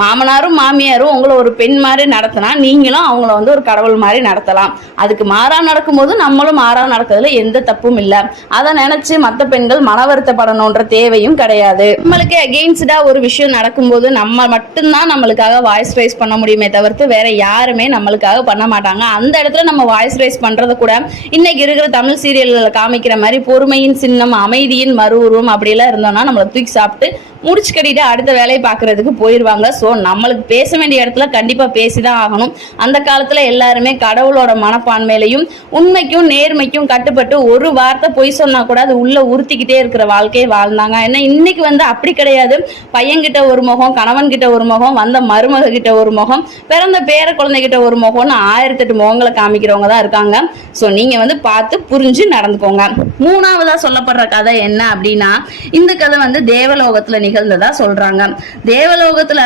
மாமனாரும் மாமியாரும் உங்களை ஒரு பெண் மாதிரி நடத்தினா நீங்களும் அவங்கள வந்து ஒரு கடவுள் மாதிரி நடத்தலாம். அதுக்கு மாறா நடக்கும்போது நம்மளும் மாறா நடக்கிறதுல எந்த தப்பும் இல்லை. அதை நினைச்சு மற்ற பெண்கள் மன வருத்தப்படணுன்ற தேவையும் கிடையாது. நம்மளுக்கு அகெயின்ஸ்டா ஒரு விஷயம் நடக்கும்போது நம்ம மட்டும்தான் நம்மளுக்காக வாய்ஸ் ரைஸ் பண்ண முடியுமே தவிர்த்து வேற யாருமே நம்மளுக்காக பண்ண மாட்டாங்க. அந்த இடத்துல நம்ம வாய்ஸ் ரைஸ் பண்றது கூட இன்னைக்கு இருக்கிற தமிழ் சீரியல்களை காமிக்கிற மாதிரி பொறுமையின் சின்னம், அமைதியின் மறு உருவம் அப்படிலாம் இருந்தோம்னா நம்மளை தூக்கி சாப்பிட்டு முடிச்சு கட்டிட்டு அடுத்த வேலையை பார்க்கறதுக்கு போயிடுவாங்க. ஸோ நம்மளுக்கு பேச வேண்டிய இடத்துல கண்டிப்பா பேசிதான் ஆகணும். அந்த காலத்துல எல்லாருமே கடவுளோட மனப்பான்மையிலையும் உண்மைக்கும் நேர்மைக்கும் கட்டுப்பட்டு ஒரு வார்த்தை பொய் சொன்னா கூட அது உள்ள உறுத்திக்கிட்டே இருக்கிற வாழ்க்கையை வாழ்ந்தாங்க. ஏன்னா இன்னைக்கு வந்து அப்படி கிடையாது. பையன்கிட்ட ஒரு முகம், கணவன் கிட்ட ஒரு முகம், வந்த மருமக கிட்ட ஒரு முகம், பிறந்த பேர குழந்தைகிட்ட ஒரு முகம்னு 1008 முகங்களை காமிக்கிறவங்க தான் இருக்காங்க. ஸோ நீங்க வந்து பார்த்து புரிஞ்சு நடந்துக்கோங்க. மூணாவதா சொல்லப்படுற கதை என்ன அப்படின்னா, இந்த கதை வந்து தேவலோகத்துல நிகழ்ந்ததா சொல்றாங்க. தேவலோகத்துல